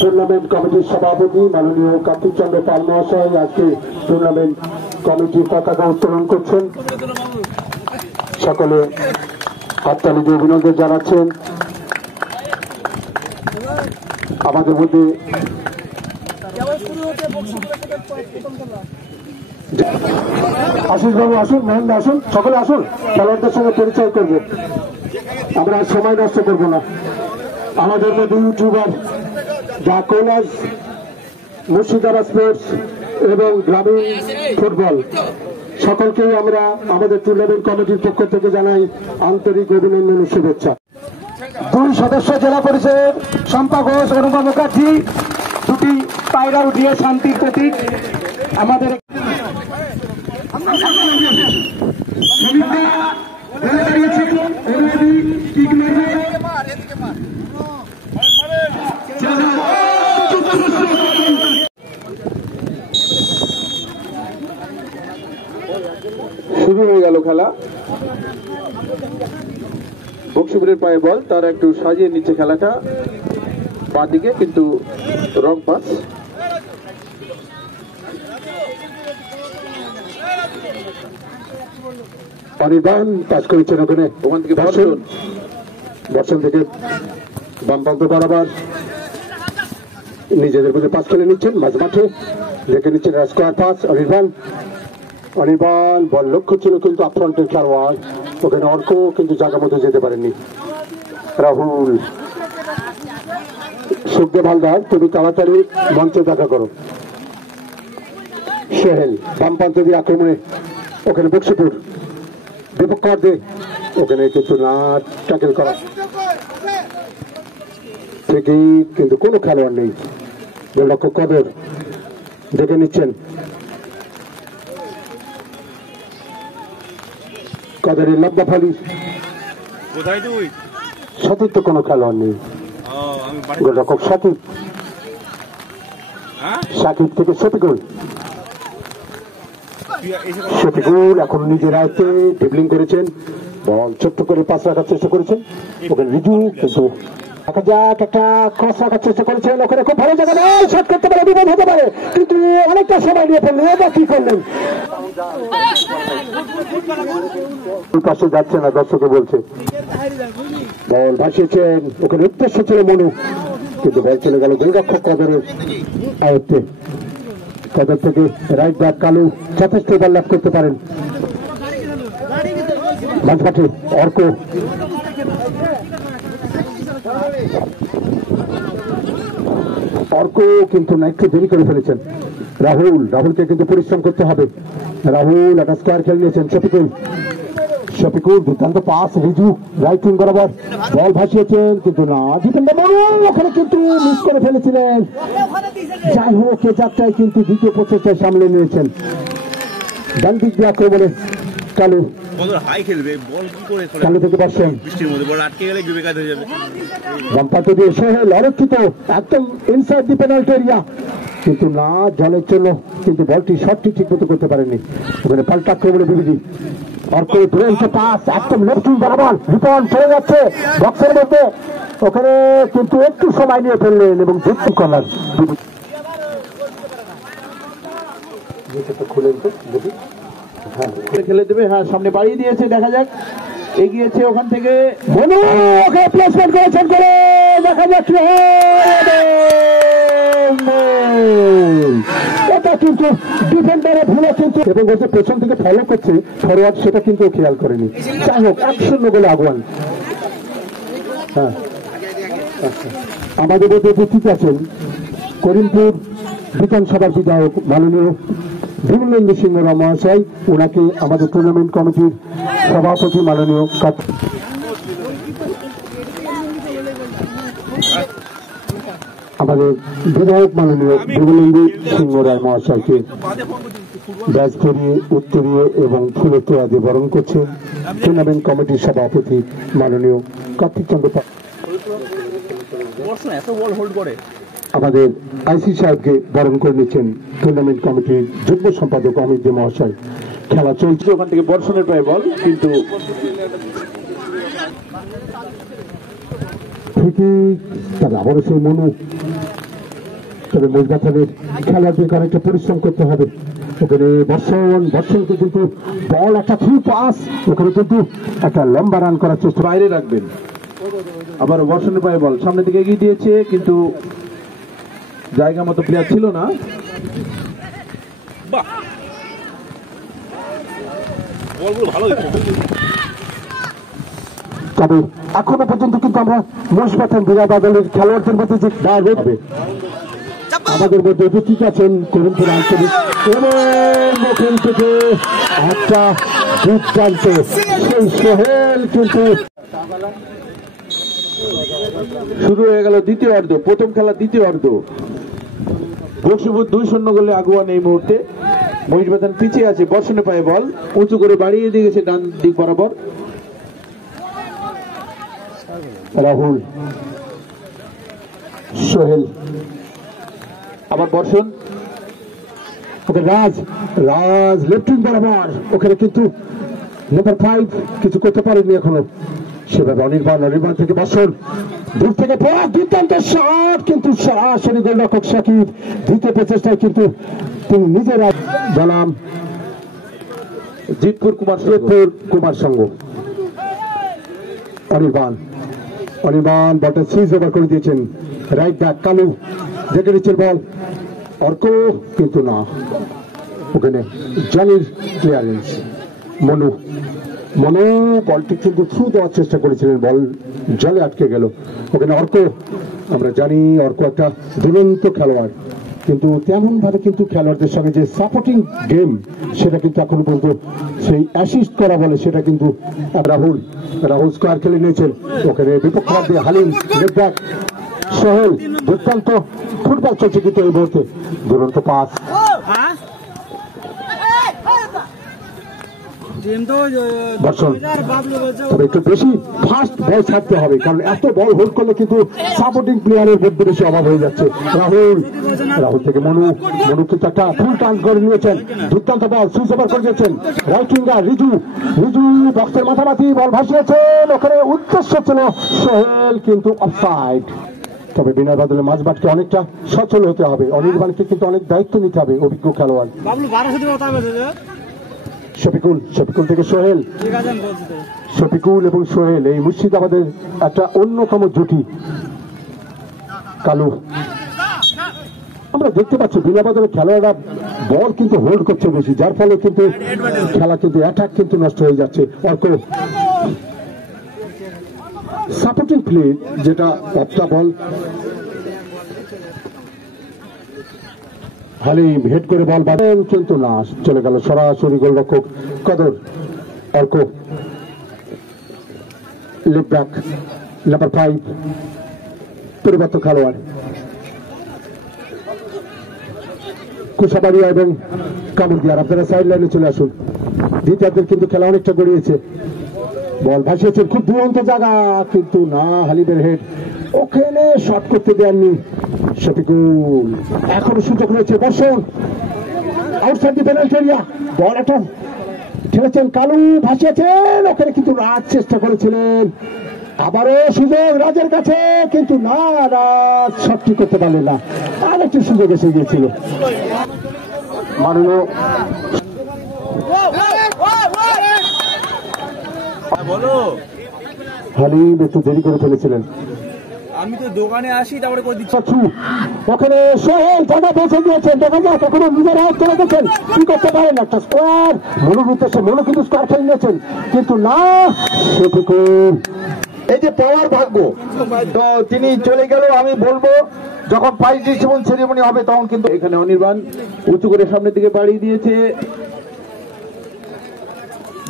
Tournament কমিটির সভাপতি মাননীয় কার্তিক চন্দ্র পাল মহাশয় আজকে টুর্নামেন্ট কমিটির পতাকা উত্তোলন করছেন। সকলে হাততালি দিয়ে অভিনন্দন জানাচ্ছেন। আমাদের মধ্যে আশিস বাবু আসুন, মহেন্দ্র আসুন, সকলে আসুন, খেলোয়াড়দের সঙ্গে পরিচয় করবো। আমরা সময় নষ্ট করব না। আমাদের মধ্যে YouTuber the collage, Murshidabad sports এবং গ্রামীণ ফুটবল সকলকেই আমরা আমাদের টুর্নামেন্ট কমিটির পক্ষ থেকে জানাই আন্তরিক অভিনন্দন ও শুভেচ্ছা। দুই সদস্য জেলা পরিষদ শম্পা ঘোষ, অনুপা মুখার্জি, দুটি পায়রা উঠিয়ে শান্তির প্রতীক। আমাদের শুরু হয়ে গেল খেলা। বক্সিপুরের পায়ে বল, তারা একটু সাজিয়ে নিচ্ছে খেলাটা বাঁ দিকে, কিন্তু রং পাস। অনির্বাণ পাস করেছেন ওখান থেকে বর্ষণ থেকে বাম প্রান্ত বরাবর নিজেদের মধ্যে পাস করে নিচ্ছেন, মাঝ মাঠে দেখে নিচ্ছেন স্কোয়ার পাস। অনির্বাণ বল লক্ষ্য ছিল কিন্তু আপফ্রন্টের খেলোয়াড়, ওখানে অর্ক কিন্তু জায়গা মতো যেতে পারেননি। রাহুল, সুখদেব হালদার তুমি তাড়াতাড়ি মঞ্চে দেখা করো। সোহেল বাম প্রান্ত দিয়ে আক্রমণে ওখানে বক্সিপুর বিপক্ষার্থে, ওখানে কিন্তু না ট্যাকেল করা থেকেই কিন্তু কোনো খেলোয়াড় নেই। গোলরক্ষক কদর দেখে নিচ্ছেন, কদরের লম্বা ফালি, সতীর তো কোনো খেলোয়াড় নেই। গোলরক্ষক সাকিব থেকে শফিকুল এখন নিজের আয়ত্তে ড্রিবলিং করেছেন, বল ছোট্ট করে পাস রাখার চেষ্টা করেছেন। ওখানে রিজু কিন্তু দেখা যাক একটা ক্রস রাখার চেষ্টা করেছেন, ওখানে খুব ভালো জায়গা শট করতে পারে, বিপদ হতে পারে, কিন্তু অনেকটা সময় নিয়ে ফেললেন। এবার কি করলেন? পাশে যাচ্ছে না, দর্শকে বলছে বল ভাসিয়েছেন, ওখানে উদ্দেশ্য ছিল মনু, কিন্তু বল চলে গেল গোলরক্ষক কদরের আয়ত্তে। কদর থেকে রাইট ব্যাক কালু যথেষ্ট বল লাভ করতে পারেন। মাঝমাঠে অর্ক, কিন্তু না একটু দেরি করে ফেলেছেন। রাহুলকে কিন্তু পরিশ্রম করতে হবে। রাহুল একটা স্কোয়ার খেলে নিয়েছেন। শফিকুল দুর্দান্ত পাস, রিজু রাইট উইং বরাবর বল ভাসিয়েছেন, কিন্তু না ডিফেন্ডার ওখানে কিন্তু মিস করে ফেলেছিলেন। যাই হোক, এ যাত্রায় কিন্তু দ্বিতীয় প্রচেষ্টায় সামলে নিয়েছেন। ডান দিক দিয়ে আক্রমণে কালু থেকে বর্ষণ, বামপাতে দিয়ে সোহেল অরক্ষিত একদম ইনসাইড দি পেনাল্টি এরিয়া, কিন্তু না জলের জন্য কিন্তু বলটি শটটি ঠিক মতো করতে পারেনি। ওখানে পাল্টা আক্রমণে বিবিধি অর্ক পাস একদম লেফট বরাবর, রিপন চলে যাচ্ছে বক্সের মধ্যে, ওখানে কিন্তু একটু সময় নিয়ে ফেললেন এবং যুক্তি করার খেলে দেবে। হ্যাঁ, সামনে বাড়িয়ে দিয়েছে, দেখা যাক এগিয়েছে ওখান থেকে প্লেসমেন্ট করেছেন করে দেখা যাচ্ছে এটা কিন্তু ডিফেন্ডারে ভুলে কিন্তু এবং হচ্ছে পেছন থেকে ফলো করছে ফরওয়ার্ড, সেটা কিন্তু খেয়াল করেনি। যাই হোক 1-0 গোলে আগুয়ান। হ্যাঁ, আমাদের মধ্যে উপস্থিত আছেন করিমপুর বিধানসভার বিধায়ক মাননীয় বিমলেন্দু সিংহ মহাশয়, ওনাকে আমাদের টুর্নামেন্ট কমিটির সভাপতি মাননীয় আমাদের বিধায়ক মাননীয় বিমলেন্দু সিংহ রায় মহাশয়কে ব্যাজ ধরিয়ে উত্তরীয় এবং ফুলের তোড়া দিয়ে বরণ করছেন টুর্নামেন্ট কমিটির সভাপতি মাননীয় কার্তিক চন্দ্র পাল। আমাদের আইসি সাহেবকে বরণ করে নিচ্ছেন টুর্নামেন্ট কমিটির যুগ্ম সম্পাদক অমিত দে মহাশয়। খেলা চলছে, ওখান থেকে বর্ষণের পায়ে বল, কিন্তু আবারও সেই মনু তবে মজবাথানের খেলোয়াড়দেরকে অনেকটা পরিশ্রম করতে হবে। ওখানে বর্ষণকে কিন্তু বল একটা থ্রু পাস, ওখানে কিন্তু একটা লম্বা রান করার চেষ্টা। বাইরে রাখবেন। আবার বর্ষণের পায়ে বল সামনে দিকে এগিয়ে দিয়েছে, কিন্তু জায়গা মতো প্লেয়ার ছিল না। তবে এখনো পর্যন্ত কিন্তু আমরা মজবাথান বিরাদা দলের খেলোয়াড়দের মধ্যে যে হবে আমাদের মধ্যে উপস্থিত আছেন করিমপুর আঞ্চলিক এবং থেকে একটা দুর্দান্ত সেই সোহেল কিন্তু শুরু হয়ে গেল দ্বিতীয় অর্ধ, প্রথম খেলা দ্বিতীয় অর্ধ। বক্সিপুর 2-0 গোলে আগুয়ান এই মুহূর্তে। মহিষবাথান পিছিয়ে আছে, বর্ষণের পায়ে বল উঁচু করে বাড়িয়ে দিয়ে গেছে ডান দিক বরাবর। রাহুল, সোহেল, আবার বর্ষণ, ওকে রাজ লেফট বরাবর, ওখানে কিন্তু নাম্বার 5 কিছু করতে পারেনি এখনো। সেভাবে অনির্বাণ থেকে বর্ষণ দূর থেকে দুর্দান্ত শট, কিন্তু সরাসরি গোলরক্ষক শাকিব দ্বিতীয় প্রচেষ্টায় কিন্তু তিনি নিজেরা বনাম জিতপুর কুমার সংঘ। অনির্বাণ বলটা সুইচ ওভার করে দিয়েছেন। রাইট ব্যাক কালু দেখে নিচ্ছেন বল, অর্ক কিন্তু না, ওখানে জলির ক্লিয়ারেন্স। মনু বলটি কিন্তু থ্রু দেওয়ার চেষ্টা করেছিলেন, বল জলে আটকে গেল। ওখানে অর্ক, আমরা জানি অর্ক একটা দুরন্ত খেলোয়াড়, কিন্তু তেমন ভাবে কিন্তু খেলোয়াড়দের সঙ্গে যে সাপোর্টিং গেম সেটা কিন্তু এখন পর্যন্ত সেই অ্যাসিস্ট করা বলে সেটা কিন্তু রাহুল স্কোয়ার খেলে নিয়েছেন। ওখানে বিপক্ষ দিয়ে হালিম লেফট ব্যাক, সোহেল দুর্দান্ত ফুটবল চলছে কিন্তু এই মুহূর্তে দুরন্ত পাস। তবে একটু বেশি ফাস্ট বল ছাড়তে হবে, কারণ এত বল হোল্ড করলে কিন্তু সাপোর্টিং প্লেয়ারের মধ্যে বেশি অভাব হয়ে যাচ্ছে। রাহুল থেকে মনু কিন্তু একটা ফুল টার্ন করে নিয়েছেন, দুর্দান্ত বল সুইচ ওভার করে দিয়েছেন। রাইট উইঙ্গার রিজু বক্সের মাথামাথি বল ভাসিয়েছেন, ওখানে উদ্দেশ্য ছিল সোহেল কিন্তু অফসাইড। তবে বিনয় বাদলের মাঝবাটকে অনেকটা সচল হতে হবে, অনির্বাণকে কিন্তু অনেক দায়িত্ব নিতে হবে, অভিজ্ঞ খেলোয়াড়। শফিকুল থেকে সোহেল, শফিকুল এবং সোহেল এই মুর্শিদাবাদের একটা অন্যতম জুটি। কালু, আমরা দেখতে পাচ্ছি বিনাবাদলের খেলোয়াড়রা বল কিন্তু হোল্ড করছে বেশি, যার ফলে কিন্তু খেলা কিন্তু অ্যাটাক কিন্তু নষ্ট হয়ে যাচ্ছে। অর্ক সাপোর্টিং প্লে, যেটা পপটা বল হালিম হেড করে বল বাঁধেন, কিন্তু না, চলে গেল সরাসরি গোলরক্ষক কদর। অর্ক লেফট ব্যাক নাম্বার 5 পরিবর্তন খেলোয়াড় কুশাবাড়িয়া এবং কামুরদিয়ার, আপনারা সাইড লাইনে চলে আসুন। দ্বিতীয়ার্ধের কিন্তু খেলা অনেকটা গড়িয়েছে, বল ভাসিয়েছেন খুব দুরন্ত জায়গা, কিন্তু না, হালিমের হেড, ওখানে শট করতে দেননি শফিকুল। এখনো সুযোগ রয়েছে, বর্ষণ আউটসাইড দি পেনাল্টি এরিয়া, বল একটা ঠেলেছেন, কালু ভাসিয়েছেন, ওখানে কিন্তু রাজ চেষ্টা করেছিলেন, আবারও সুযোগ রাজের কাছে, কিন্তু না, রাজ শটটি করতে পারলেন না, আর একটি সুযোগ এসে গিয়েছিল। মাননীয় হালিম একটু দেরি করে ফেলেছিলেন, আমি তো দোকানে আসি তারপরে করে দিচ্ছি। ওখানে সোহেল জায়গা বেছে দিয়েছেন, দেখা যাক ওখানে নিজের হাত করে গেছেন, কি করতে পারেন, একটা স্কোয়ার মনুর উদ্দেশ্যে, মনু কিন্তু স্কোয়ার খেলে নিয়েছেন, কিন্তু না, এই যে পাওয়ার ভাগ্য, তো তিনি চলে গেল। আমি বলবো যখন প্রাইজ ডিস্ট্রিবিউশন সেরিমনি হবে তখন কিন্তু এখানে অনির্বাণ উঁচু করে সামনের দিকে বাড়িয়ে দিয়েছে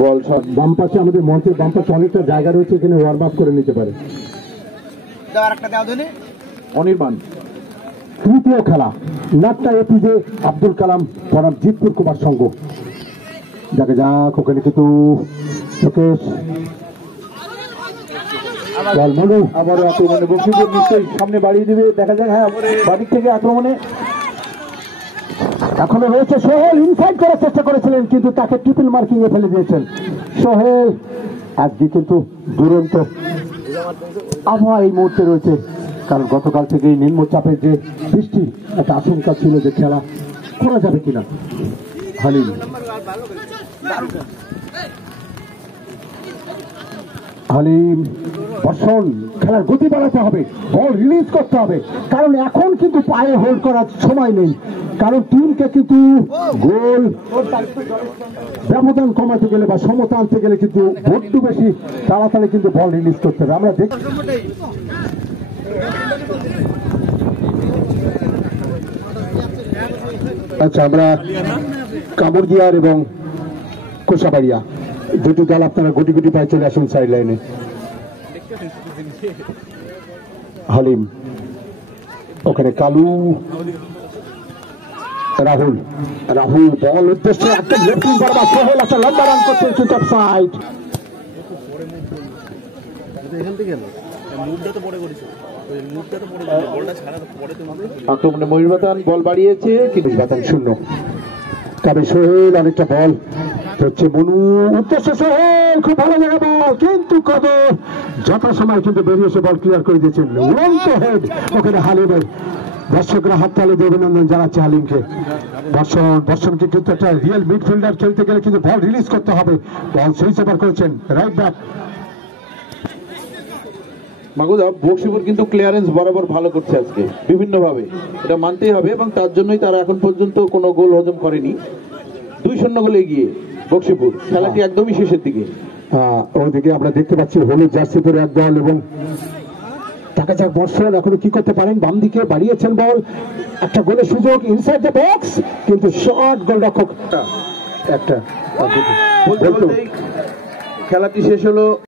বল। বাম পাশে আমাদের মঞ্চের বাম পাশে অনেকটা জায়গা রয়েছে, এখানে ওয়ার্ম আপ করে নিতে পারে। অনির্বাণ তৃতীয় খেলা নাট্টা এপিজে আব্দুল কালাম বনাম জিতপুর কুমার সংঘ, দেখা যাক ওখানে কিন্তু বল মনু আবারও আক্রমণে বক্সিপুর নিশ্চয়ই সামনে বাড়িয়ে দিবে, দেখা যাক। হ্যাঁ, বাদিক থেকে আক্রমণে এখনো রয়েছে সোহেল, ইনসাইড করার চেষ্টা করেছিলেন, কিন্তু তাকে ট্রিপল মার্কিং এ ফেলে দিয়েছেন সোহেল। আজকে কিন্তু দুরন্ত আবহাওয়া এই মুহূর্তে রয়েছে, কারণ গতকাল থেকেই নিম্নচাপের যে বৃষ্টি একটা আশঙ্কা ছিল যে খেলা করা যাবে কিনা। হালিম হালিম বর্ষণ, খেলার গতি বাড়াতে হবে, বল রিলিজ করতে হবে, কারণ এখন কিন্তু পায়ে হোল্ড করার সময় নেই, কারণ টিমকে কিন্তু গোল ব্যবধান কমাতে গেলে বা সমতা আনতে গেলে কিন্তু বড্ড বেশি তাড়াতাড়ি কিন্তু বল রিলিজ করতে হবে। আমরা দেখ আচ্ছা, আমরা কামড়দিয়ার এবং কোষাবাড়িয়া দুটি দল আপনারা গুটি গুটি পায়ে চলে আসুন সাইড লাইনে। হালিম, ওখানে কালু, রাহুল রাহুল বল উদ্দেশ্যে একটা লেফটিং করবা, সোহেল একটা লম্বা রান করছে কিন্তু অফসাইড। আক্রমণে মহিবাতান বল বাড়িয়েছে কিন্তু শূন্য, তবে সোহেল অনেকটা বল হচ্ছে মনু উদ্দেশ্যে, সোহেল খুব ভালো জায়গা বল, কিন্তু কদর যথাসময় কিন্তু বেরিয়ে এসে বল ক্লিয়ার করে দিয়েছেন। উড়ন্ত হেড ওখানে হালিমের, দর্শকরা হাততালি দিয়ে অভিনন্দন জানাচ্ছে হালিমকে। বর্ষণকে কিন্তু একটা রিয়েল মিডফিল্ডার খেলতে গেলে কিন্তু বল রিলিজ করতে হবে। বল সুইচ ওভার করেছেন রাইট ব্যাক মাগুদা। বক্সিপুর কিন্তু ক্লিয়ারেন্স বরাবর ভালো করছে আজকে বিভিন্ন ভাবে, এটা মানতেই হবে, এবং তার জন্যই তারা এখন পর্যন্ত কোনো গোল হজম করেনি। 2-0 গোলে এগিয়ে বক্সিপুর, খেলাটি একদমই শেষের দিকে। ওদিকে আমরা দেখতে পাচ্ছি হলুদ জার্সি পরে এক দল, এবং টাকা যাক বর্ষণ এখনো কি করতে পারেন, বাম দিকে বাড়িয়েছেন বল, একটা গোলের সুযোগ ইনসাইড দ্য বক্স, কিন্তু শর্ট গোলরক্ষক একটা খেলাটি শেষ হলো।